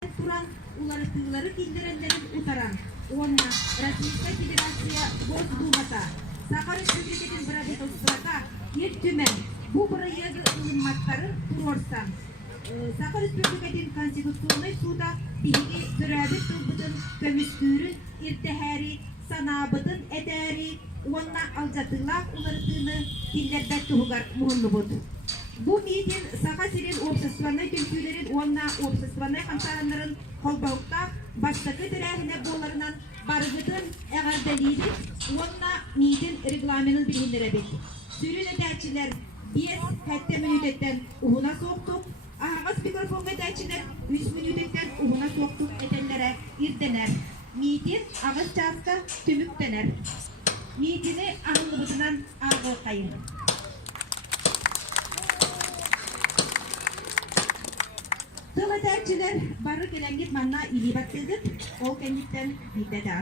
Туран уларытыгылары килдерендерин утаран. Онна Российская Федерация Госдумата, Саха Республикатын правительствота еттүмен бу проекты ылымматтары турорсан. Саха Республикатын Конституционный суда биһиги төрәбит тылбытын көмүстүүрүн иртехәри санабытын этәри онна алжатыла уларытыны киллербәт тугар муһуннубут. Бу митин Саха сирен обществоной төнкүлерин онна обществоной хамсараннарын холбаукта баштакы төрәһине боларынан баргытын әгәрдәлиди онна митин регламентын билгендеребит. Сүрүн этәчиләр 5 минуттан уһуна соктук, агас микрофонга этәчиләр 3 минуттан уһуна соктук этәлләре ирденер. Митин агас часка түмүктенер. Митине агылыбытынан агыл кайын. Тылы тәрчілер бары келеңгет манна илибаттыгыт, ол кәндіктен бидді да.